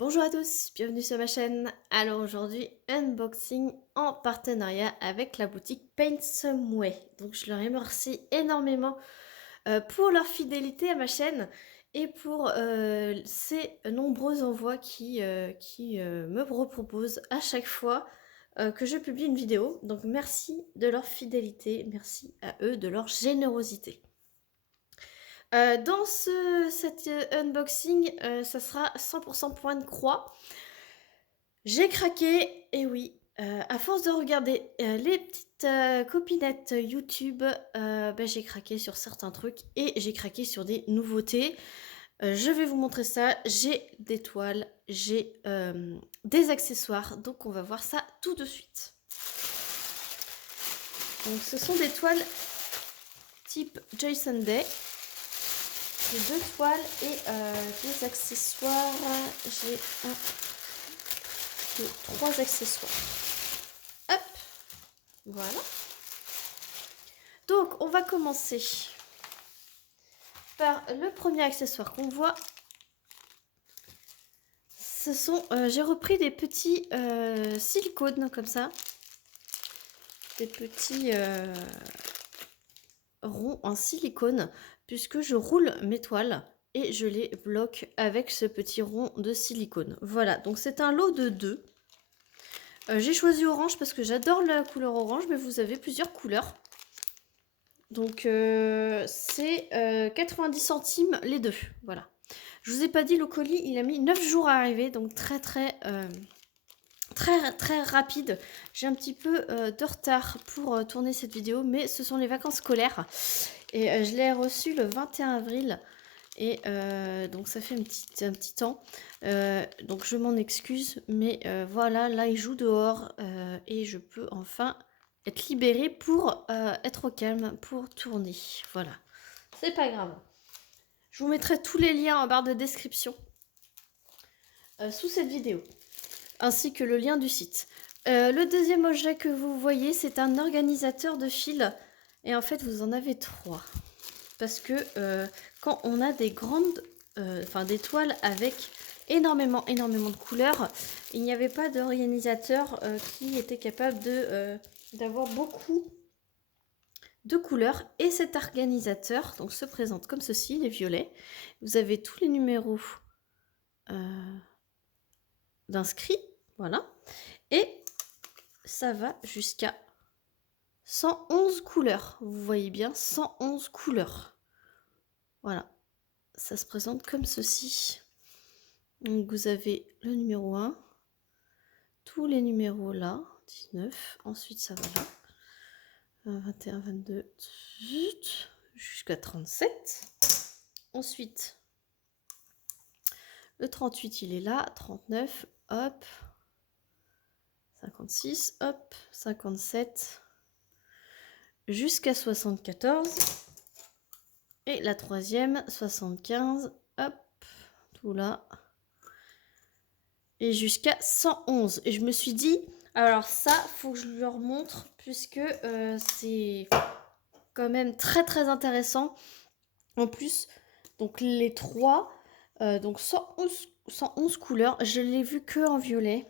Bonjour à tous, bienvenue sur ma chaîne. Alors aujourd'hui, unboxing en partenariat avec la boutique Paint Some Way. Donc je leur remercie énormément pour leur fidélité à ma chaîne et pour ces nombreux envois qui me reproposent à chaque fois que je publie une vidéo. Donc merci de leur fidélité, merci à eux de leur générosité. Dans cet unboxing, ça sera 100% point de croix. J'ai craqué, et oui, à force de regarder les petites copinettes YouTube, j'ai craqué sur certains trucs et j'ai craqué sur des nouveautés. Je vais vous montrer ça. J'ai des toiles, j'ai des accessoires, donc on va voir ça tout de suite. Donc ce sont des toiles type Jason Day. J'ai deux toiles et des accessoires. J'ai un, deux, trois accessoires. Hop, voilà. Donc, on va commencer par le premier accessoire qu'on voit. Ce sont, j'ai repris des petits silicones comme ça. Des petits ronds en silicone, puisque je roule mes toiles et je les bloque avec ce petit rond de silicone. Voilà, donc c'est un lot de 2. J'ai choisi orange parce que j'adore la couleur orange, mais vous avez plusieurs couleurs. Donc c'est 90 centimes les deux, voilà. Je vous ai pas dit, le colis il a mis 9 jours à arriver, donc très rapide. J'ai un petit peu de retard pour tourner cette vidéo, mais ce sont les vacances scolaires. Et je l'ai reçu le 21 avril. Et donc ça fait un petit temps. Donc je m'en excuse, mais voilà, là il joue dehors et je peux enfin être libérée pour être au calme, pour tourner. Voilà, c'est pas grave. Je vous mettrai tous les liens en barre de description sous cette vidéo, ainsi que le lien du site. Le deuxième objet que vous voyez, c'est un organisateur de fils. Et en fait, vous en avez 3. Parce que quand on a des grandes, des toiles avec énormément de couleurs, il n'y avait pas d'organisateur qui était capable d'avoir beaucoup de couleurs. Et cet organisateur donc, se présente comme ceci, les violets. Vous avez tous les numéros d'inscrits, voilà. Et ça va jusqu'à 111 couleurs. Vous voyez bien, 111 couleurs. Voilà. Ça se présente comme ceci. Donc vous avez le numéro 1, tous les numéros là, 19, ensuite ça va là, 21, 22, jusqu'à 37. Ensuite, le 38 il est là, 39, hop, 56, hop, 57, jusqu'à 74. Et la troisième, 75, hop, tout là. Et jusqu'à 111. Et je me suis dit, alors ça, faut que je leur montre, puisque c'est quand même très intéressant. En plus, donc les trois, donc 111 couleurs, je l'ai vu que en violet.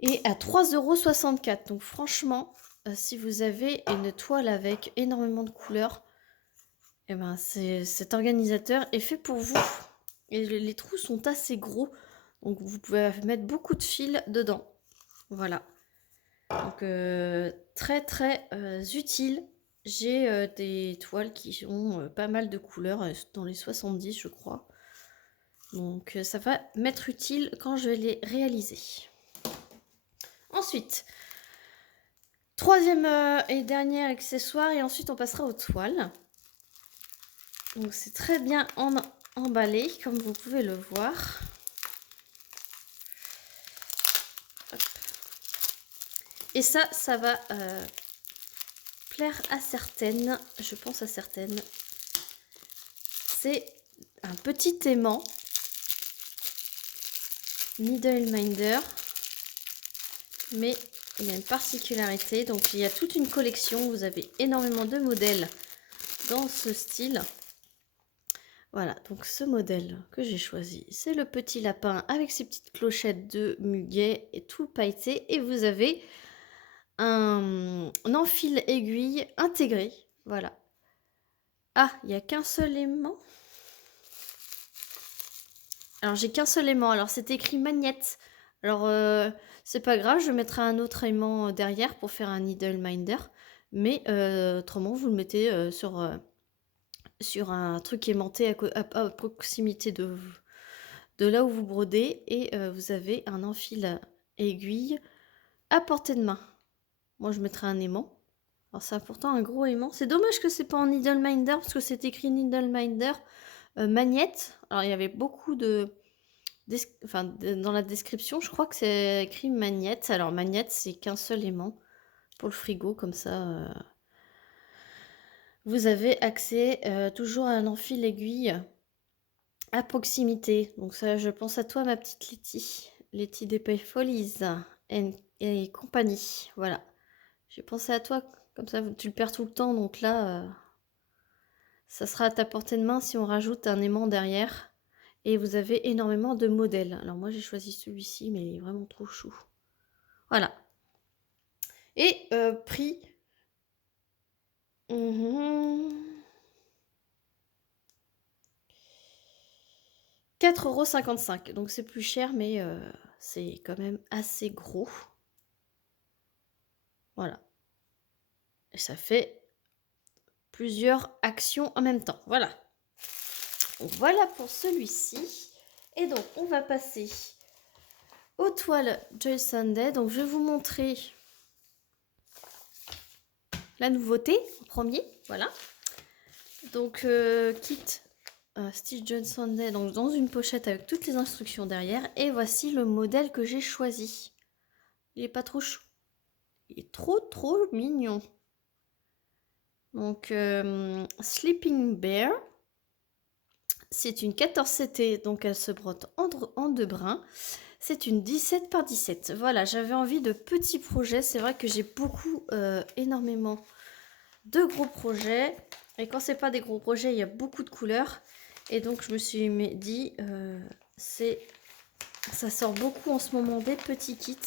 Et à 3,64 €. Donc franchement, si vous avez une toile avec énormément de couleurs, et ben cet organisateur est fait pour vous. Et les trous sont assez gros. Donc vous pouvez mettre beaucoup de fils dedans. Voilà. Donc très utile. J'ai des toiles qui ont pas mal de couleurs, dans les 70 je crois. Donc ça va m'être utile quand je vais les réaliser. Ensuite, troisième et dernier accessoire, et ensuite on passera aux toiles. Donc c'est très bien emballé, comme vous pouvez le voir. Et ça va plaire à certaines, je pense à certaines. C'est un petit aimant Needle Minder, mais il y a une particularité. Donc il y a toute une collection, vous avez énormément de modèles dans ce style. Voilà, donc ce modèle que j'ai choisi, c'est le petit lapin avec ses petites clochettes de muguet et tout pailleté. Et vous avez un enfil aiguille intégré. Voilà. Ah, il n'y a qu'un seul aimant. Alors, j'ai qu'un seul aimant. Alors, c'est écrit magnette. Alors, c'est pas grave, je mettrai un autre aimant derrière pour faire un needle minder. Mais autrement, vous le mettez sur un truc aimanté à proximité de là où vous brodez. Et vous avez un enfil aiguille à portée de main. Moi, je mettrai un aimant. Alors, c'est pourtant un gros aimant. C'est dommage que c'est pas en needle minder parce que c'est écrit needle minder magnette. Alors, il y avait beaucoup de... dans la description, je crois que c'est écrit magnette. Alors, magnette, c'est qu'un seul aimant pour le frigo, comme ça. Vous avez accès toujours à un enfil aiguille à proximité. Donc, ça, je pense à toi, ma petite Letty. Letty des Payfolies et compagnie. Voilà. J'ai pensé à toi, comme ça, tu le perds tout le temps. Donc là, ça sera à ta portée de main si on rajoute un aimant derrière. Et vous avez énormément de modèles. Alors moi, j'ai choisi celui-ci, mais il est vraiment trop chou. Voilà. Et prix... 4,55 €. Donc c'est plus cher, mais c'est quand même assez gros. Voilà. Et ça fait plusieurs actions en même temps. Voilà. Donc voilà pour celui-ci. Et donc, on va passer aux toiles Joy Sunday. Donc, je vais vous montrer la nouveauté en premier. Voilà. Donc, kit Stitch Joy Sunday, donc dans une pochette avec toutes les instructions derrière. Et voici le modèle que j'ai choisi. Il est pas trop chou. Il est trop mignon. Donc, Sleeping Bear. C'est une 14 CT, donc elle se brode en deux brins. C'est une 17 par 17. Voilà, j'avais envie de petits projets. C'est vrai que j'ai énormément de gros projets. Et quand c'est pas des gros projets, il y a beaucoup de couleurs. Et donc, je me suis dit, ça sort beaucoup en ce moment des petits kits.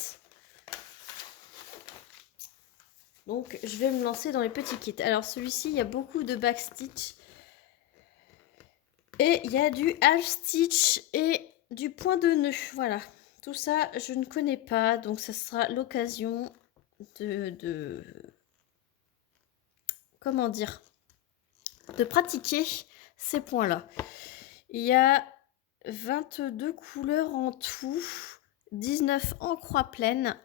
Donc, je vais me lancer dans les petits kits. Alors, celui-ci, il y a beaucoup de backstitch. Et il y a du half stitch et du point de nœud. Voilà. Tout ça, je ne connais pas. Donc, ça sera l'occasion comment dire, de pratiquer ces points-là. Il y a 22 couleurs en tout, 19 en croix pleine.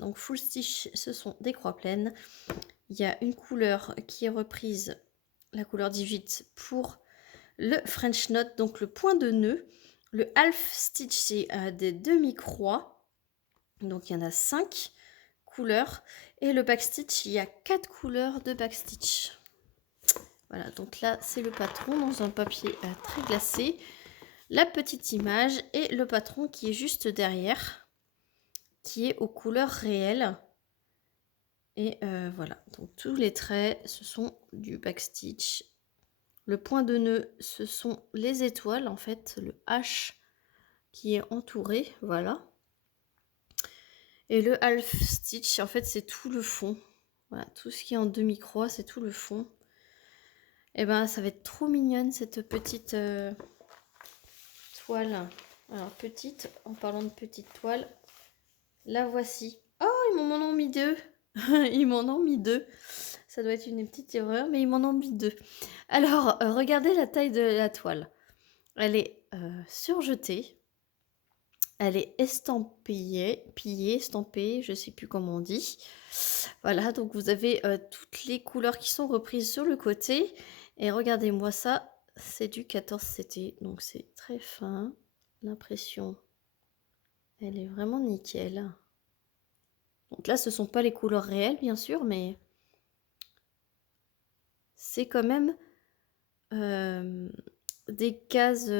Donc full stitch, ce sont des croix pleines. Il y a une couleur qui est reprise, la couleur 18 pour le French knot, donc le point de nœud. Le half stitch, c'est des demi-croix. Donc il y en a 5 couleurs. Et le backstitch, il y a 4 couleurs de backstitch. Voilà, donc là, c'est le patron dans un papier très glacé. La petite image et le patron qui est juste derrière, qui est aux couleurs réelles. Et voilà, donc tous les traits, ce sont du backstitch. Le point de nœud, ce sont les étoiles, en fait, le H qui est entouré, voilà. Et le half stitch, en fait, c'est tout le fond. Voilà, tout ce qui est en demi-croix, c'est tout le fond. Et ben, ça va être trop mignonne, cette petite toile. Alors, petite, en parlant de petite toile, la voici. Oh, ils m'en ont mis deux. Ils m'en ont mis deux. Ça doit être une petite erreur, mais ils m'en ont mis deux. Alors, regardez la taille de la toile. Elle est surjetée. Elle est estampillée, estampée, je ne sais plus comment on dit. Voilà, donc vous avez toutes les couleurs qui sont reprises sur le côté. Et regardez-moi ça, c'est du 14 CT, donc c'est très fin. L'impression, elle est vraiment nickel. Donc là, ce ne sont pas les couleurs réelles, bien sûr, mais c'est quand même des cases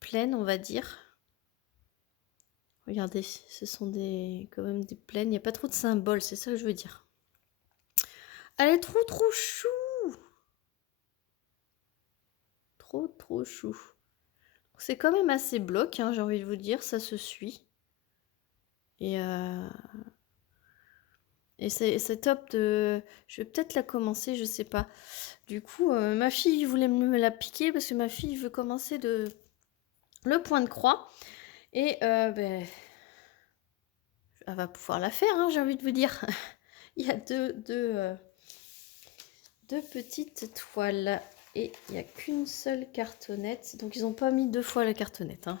pleines, on va dire. Regardez, ce sont quand même des plaines. Il n'y a pas trop de symboles, c'est ça que je veux dire. Elle est trop chou. trop chou. C'est quand même assez bloc, hein, j'ai envie de vous dire, ça se suit. Et c'est top de... Je vais peut-être la commencer, je sais pas. Du coup, ma fille voulait me la piquer parce que ma fille veut commencer le point de croix. Et ben, elle va pouvoir la faire, hein, j'ai envie de vous dire. Il y a deux petites toiles et il n'y a qu'une seule cartonnette. Donc, ils n'ont pas mis 2 fois la cartonnette. Hein.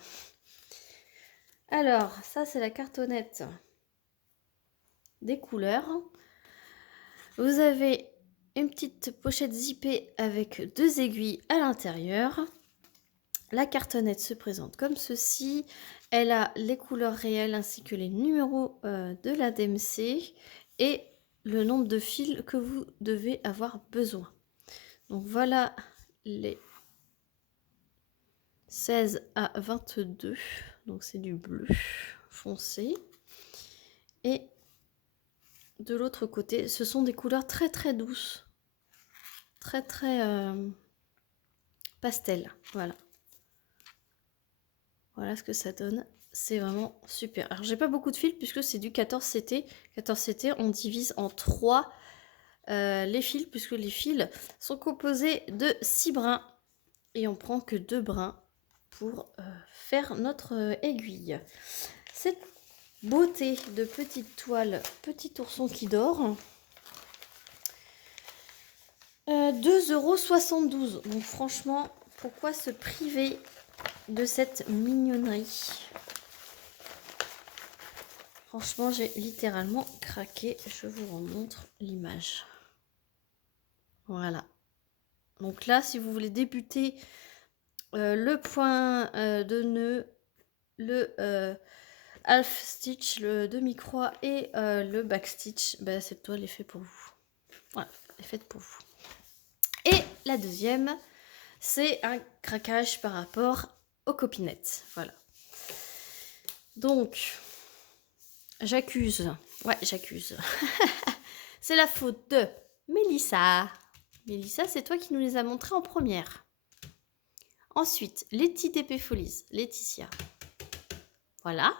Alors, ça, c'est la cartonnette des couleurs. Vous avez une petite pochette zippée avec 2 aiguilles à l'intérieur. La cartonnette se présente comme ceci. Elle a les couleurs réelles ainsi que les numéros de la DMC et le nombre de fils que vous devez avoir besoin. Donc voilà les 16 à 22. Donc c'est du bleu foncé. Et de l'autre côté, ce sont des couleurs très douces. Très pastel. Voilà. Voilà ce que ça donne. C'est vraiment super. Alors, j'ai pas beaucoup de fils puisque c'est du 14CT. 14CT, on divise en 3 les fils puisque les fils sont composés de 6 brins. Et on prend que 2 brins pour faire notre aiguille. Cette beauté de petite toile, petit ourson qui dort. 2,72 €. Donc franchement, pourquoi se priver de cette mignonnerie? Franchement, j'ai littéralement craqué. Je vous remontre l'image. Voilà. Donc là, si vous voulez débuter le point de nœud, le half stitch, le demi-croix et le back stitch, bah, cette toile est faite pour vous. Voilà, elle est faite pour vous. Et la deuxième, c'est un craquage par rapport aux copinettes. Voilà. Donc, j'accuse. Ouais, j'accuse. C'est la faute de Mélissa. Mélissa, c'est toi qui nous les as montrés en première. Ensuite, Letty d'Épée Folies, Laetitia. Voilà.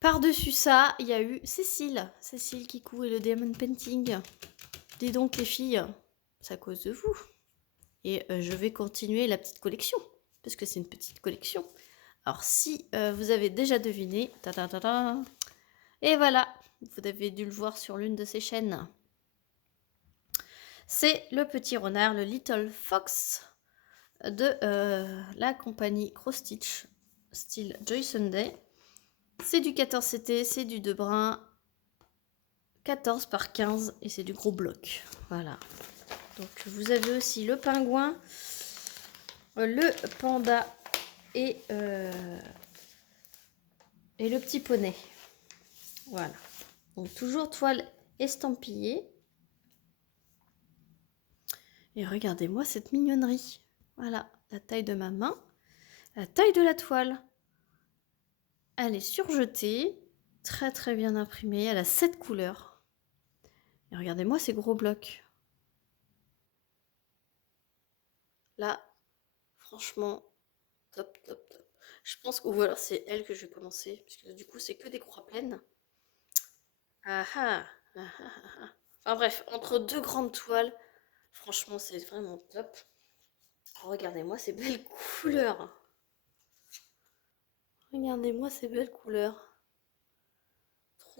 Par-dessus ça, il y a eu Cécile. Cécile Kikou et le Diamond Painting. Dis donc les filles, c'est à cause de vous. Et je vais continuer la petite collection. Parce que c'est une petite collection. Alors si vous avez déjà deviné, et voilà, vous avez dû le voir sur l'une de ces chaînes. C'est le petit renard, le Little Fox de la compagnie Cross Stitch, style Joy Sunday. C'est du 14CT, c'est du 2 brins, 14 par 15 et c'est du gros bloc. Voilà. Donc vous avez aussi le pingouin, le panda et le petit poney. Voilà. Donc toujours toile estampillée. Et regardez-moi cette mignonnerie. Voilà, la taille de ma main, la taille de la toile. Elle est surjetée, très bien imprimée. Elle a 7 couleurs. Et regardez-moi ces gros blocs. Là, franchement, top. Je pense que, ou alors c'est elle que je vais commencer, parce que du coup, c'est que des croix pleines. Enfin bref, entre 2 grandes toiles, franchement, c'est vraiment top. Regardez-moi ces belles couleurs. Regardez-moi ces belles couleurs.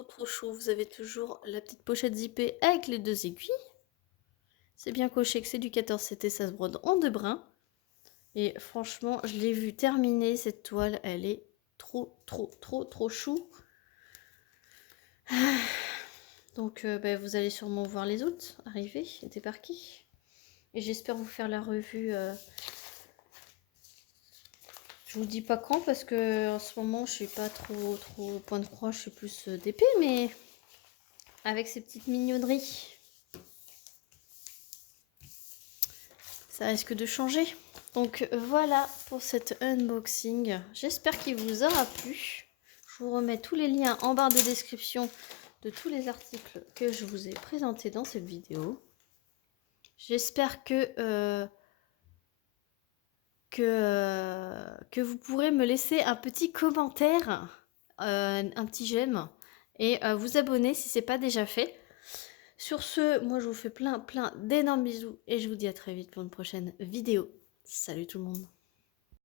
Trop chaud. Vous avez toujours la petite pochette zippée avec les 2 aiguilles. C'est bien coché que c'est du 14CT, ça se brode en 2 brins. Et franchement, je l'ai vu terminer cette toile. Elle est trop chou. Donc vous allez sûrement voir les autres arriver et débarquer. Et j'espère vous faire la revue. Je vous dis pas quand parce que en ce moment je suis pas trop point de croix, je suis plus d'épée, mais avec ces petites mignonneries, ça risque de changer. Donc voilà pour cet unboxing. J'espère qu'il vous aura plu. Je vous remets tous les liens en barre de description de tous les articles que je vous ai présentés dans cette vidéo. J'espère que que vous pourrez me laisser un petit commentaire, un petit j'aime et vous abonner si c'est pas déjà fait. Sur ce, moi je vous fais plein d'énormes bisous et je vous dis à très vite pour une prochaine vidéo. Salut tout le monde.